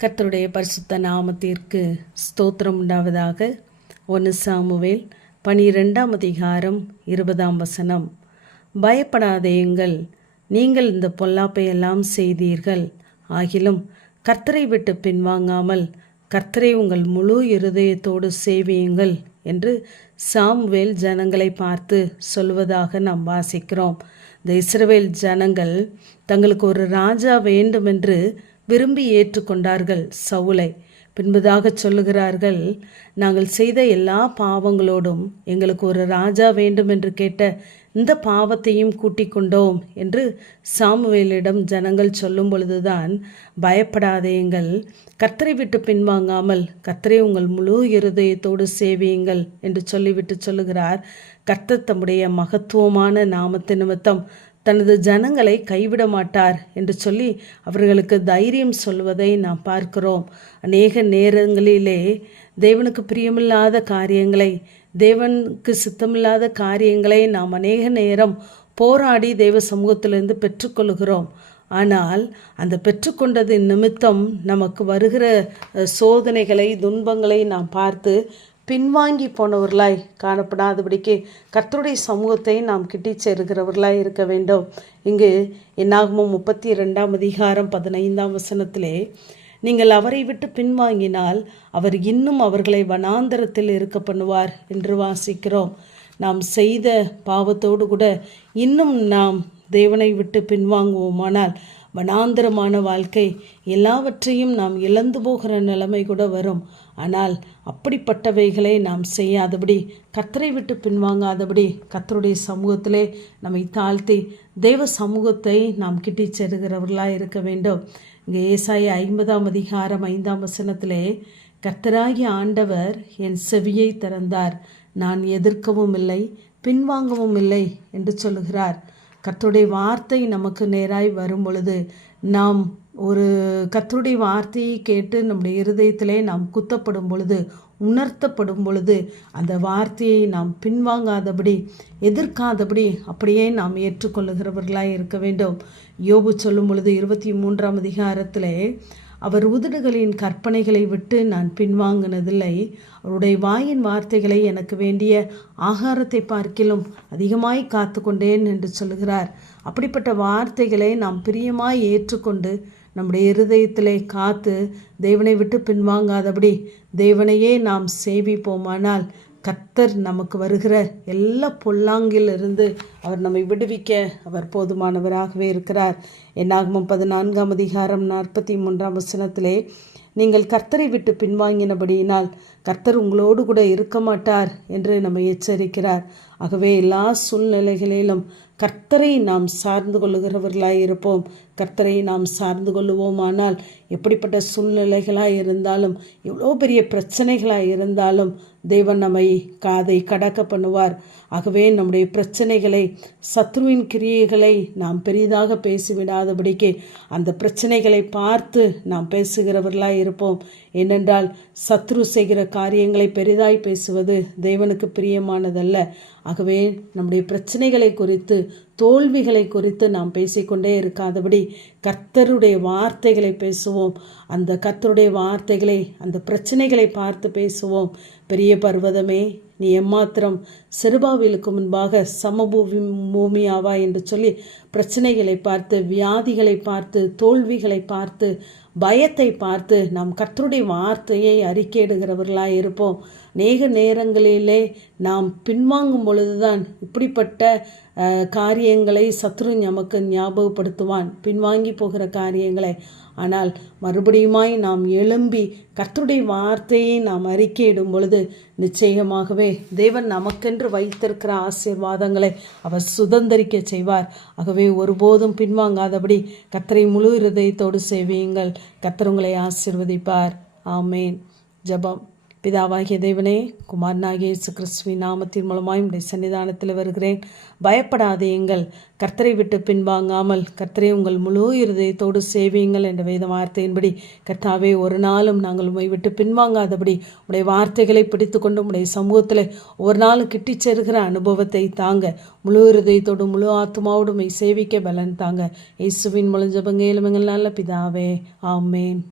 கர்த்தருடைய பரிசுத்த நாமத்திற்கு ஸ்தோத்திரம் உண்டாவதாக. 1 சாமுவேல் 12ஆம் அதிகாரம் 20ஆம் வசனம். பயப்படாதேயுங்கள், நீங்கள் இந்த பொல்லாப்பை எல்லாம் செய்தீர்கள், ஆகிலும் கர்த்தரை விட்டு பின்வாங்காமல் கர்த்தரை உங்கள் முழு இருதயத்தோடு சேவியுங்கள் என்று சாமுவேல் ஜனங்களை பார்த்து சொல்வதாக நாம் வாசிக்கிறோம். இந்த இஸ்ரவேல் ஜனங்கள் தங்களுக்கு ஒரு ராஜா வேண்டுமென்று விரும்பி ஏற்றுக்கொண்டார்கள் சவுலை. பின்பதாக சொல்லுகிறார்கள், நாங்கள் செய்த எல்லா பாவங்களோடும் எங்களுக்கு ஒரு ராஜா வேண்டும் என்று கேட்ட இந்த பாவத்தையும் கூட்டிக் கொண்டோம் என்று சாமுவேலிடம் ஜனங்கள் சொல்லும் பொழுதுதான், பயப்படாதேயுங்கள், கர்த்தரை விட்டு பின்வாங்காமல் கர்த்தரை உங்கள் முழு இருதயத்தோடு சேவியுங்கள் என்று சொல்லிவிட்டு சொல்லுகிறார். கர்த்தர் தம்முடைய மகத்துவமான நாமத்து நிமித்தம் தனது ஜனங்களை கைவிட மாட்டார் என்று சொல்லி அவர்களுக்கு தைரியம் சொல்வதை நாம் பார்க்கிறோம். அநேக நேரங்களிலே தேவனுக்கு பிரியமில்லாத காரியங்களை, தேவனுக்கு சித்தமில்லாத காரியங்களை நாம் அநேக நேரம் போராடி தேவ சமூகத்திலிருந்து பெற்றுக்கொள்கிறோம். ஆனால் அந்த பெற்றுக்கொண்டது நிமித்தம் நமக்கு வருகிற சோதனைகளை, துன்பங்களை நாம் பார்த்து பின்வாங்கி போனவர்களாய் காணப்படாதபடிக்கு கர்த்தருடைய சமூகத்தை நாம் கிட்டி சேருகிறவர்களாய் இருக்க வேண்டும். இங்கு என்னாகமம் 32ஆம் அதிகாரம் 15ஆம் வசனத்திலே, நீங்கள் அவரை விட்டு பின்வாங்கினால் அவர் இன்னும் அவர்களை வனாந்தரத்தில் இருக்க பண்ணுவார் என்று வாசிக்கிறோம். நாம் செய்த பாவத்தோடு கூட இன்னும் நாம் தேவனை விட்டு பின்வாங்குவோமானால் வனாந்தரமான வாழ்க்கை, எல்லாவற்றையும் நாம் இழந்து போகிற நிலைமை கூட வரும். ஆனால் அப்படிப்பட்டவைகளை நாம் செய்யாதபடி, கர்த்தரை விட்டு பின்வாங்காதபடி கர்த்தருடைய சமூகத்திலே நம்மை தாழ்த்தி தேவ சமூகத்தை நாம் கிட்டி செருகிறவர்களாக இருக்க வேண்டும். இங்கே ஏசாயா 50ஆம் அதிகாரம் 5ஆம் வசனத்திலே, கர்த்தராகிய ஆண்டவர் என் செவியை திறந்தார், நான் எதிர்க்கவும் இல்லை பின்வாங்கவும் இல்லை என்று சொல்லுகிறார். கர்த்தருடைய வார்த்தை நமக்கு நேராய் வரும் பொழுது, நாம் ஒரு கர்த்தருடைய வார்த்தையை கேட்டு நம்முடைய இருதயத்திலே நாம் குத்தப்படும் பொழுது, உணர்த்தப்படும் பொழுது, அந்த வார்த்தையை நாம் பின்வாங்காதபடி, எதிர்க்காதபடி அப்படியே நாம் ஏற்றுக்கொள்ளுகிறவர்களாய் இருக்க வேண்டும். யோபு சொல்லும் பொழுது 23ஆம் அதிகாரத்திலே, அவர் உதடுகளின் கற்பனைகளை விட்டு நான் பின்வாங்கினதில்லை, அவருடைய வாயின் வார்த்தைகளை எனக்கு வேண்டிய ஆகாரத்தை பார்க்கிலும் அதிகமாய் காத்து கொண்டேன் என்று சொல்லுகிறார். அப்படிப்பட்ட வார்த்தைகளை நாம் பிரியமாய் ஏற்றுக்கொண்டு நம்முடைய இருதயத்திலே காத்து தேவனை விட்டு பின்வாங்காதபடி தேவனையே நாம் சேவிப்போமானால் கர்த்தர் நமக்கு வருகிற எல்லா பொல்லாங்கிலிருந்து அவர் நம்மை விடுவிக்க அவர் போதுமானவராகவே இருக்கிறார். என்னாகமம் 14ஆம் அதிகாரம் 43ஆம் வசனத்திலே, நீங்கள் கர்த்தரை விட்டு பின்வாங்கினபடியினால் கர்த்தர் உங்களோடு கூட இருக்க மாட்டார் என்று நம்மை எச்சரிக்கிறார். ஆகவே எல்லா சூழ்நிலைகளிலும் கர்த்தரை நாம் சார்ந்து கொள்ளுகிறவர்களாய் இருப்போம். கர்த்தரை நாம் சார்ந்து கொள்ளுவோமானால் எப்படிப்பட்ட சூழ்நிலைகளாக இருந்தாலும், எவ்வளோ பெரிய பிரச்சனைகளாக இருந்தாலும் தேவன் நம்மை காதை கடக்க பண்ணுவார். ஆகவே நம்முடைய பிரச்சனைகளை, சத்ருவின் கிரியைகளை நாம் பெரிதாக பேசிவிடாதபடிக்கு அந்த பிரச்சனைகளை பார்த்து நாம் பேசுகிறவர்களாய் இருப்போம். ஏனென்றால் சத்ரு செய்கிற காரியங்களை பெரிதாய் பேசுவது தேவனுக்கு பிரியமானதல்ல. ஆகவே நம்முடைய பிரச்சனைகளை குறித்து, தோல்விகளை குறித்து நாம் பேசிக்கொண்டே இருக்காதபடி கர்த்தருடைய வார்த்தைகளை பேசுவோம். அந்த கர்த்தருடைய வார்த்தைகளை, அந்த பிரச்சனைகளை பார்த்து பேசுவோம். பெரிய பர்வதமே, நீ எம்மாத்திரம் செருபாவிலுக்கு முன்பாக பூமியாவா என்று சொல்லி பிரச்சனைகளை பார்த்து, வியாதிகளை பார்த்து, தோல்விகளை பார்த்து, பயத்தை பார்த்து நாம் கர்த்தருடைய வார்த்தையை அறிக்கையிடுகிறவர்களாக இருப்போம். அநேக நேரங்களிலே நாம் பின்வாங்கும் பொழுதுதான் இப்படிப்பட்ட காரியங்களை சத்ரு நமக்கு ஞாபகப்படுத்துவான், பின்வாங்கி போகிற காரியங்களை. ஆனால் மறுபடியுமாய் நாம் எழும்பி கர்த்தருடைய வார்த்தையை நாம் அறிக்கையிடும் பொழுது நிச்சயமாகவே தேவன் நமக்கென்று வைத்திருக்கிற ஆசீர்வாதங்களை அவர் சுதந்தரிக்க செய்வார். ஆகவே ஒருபோதும் பின்வாங்காதபடி கர்த்தரை முழு இருதயத்தோடு சேவியுங்கள். கர்த்தர் உங்களை ஆசீர்வதிப்பார். ஆமேன். ஜெபம். பிதாவாகிய தேவனே, குமாரனாகிய இயேசு கிறிஸ்துவின் நாமத்தின் மூலமாய் உம்முடைய சன்னிதானத்தில் வருகிறேன். பயப்படாதேயுங்கள், கர்த்தரை விட்டு பின்வாங்காமல் கர்த்தரை உங்கள் முழு இருதயத்தோடு சேவியுங்கள் என்ற வேத வார்த்தையின்படி கர்த்தாவே, ஒரு நாளும் நாங்கள் உம்மை விட்டு பின்வாங்காதபடி உடைய வார்த்தைகளை பிடித்து கொண்டு உடைய சமூகத்தில் ஒரு நாளும் கிட்டி சேருகிற அனுபவத்தை தாங்க. முழு இருதயத்தோடு முழு ஆத்மாவோடு உம்மை சேவிக்க பலன் தாங்க. இயேசுவின் மூலம் ஜெபம் கேளுங்கள் நல்ல பிதாவே. ஆமேன்.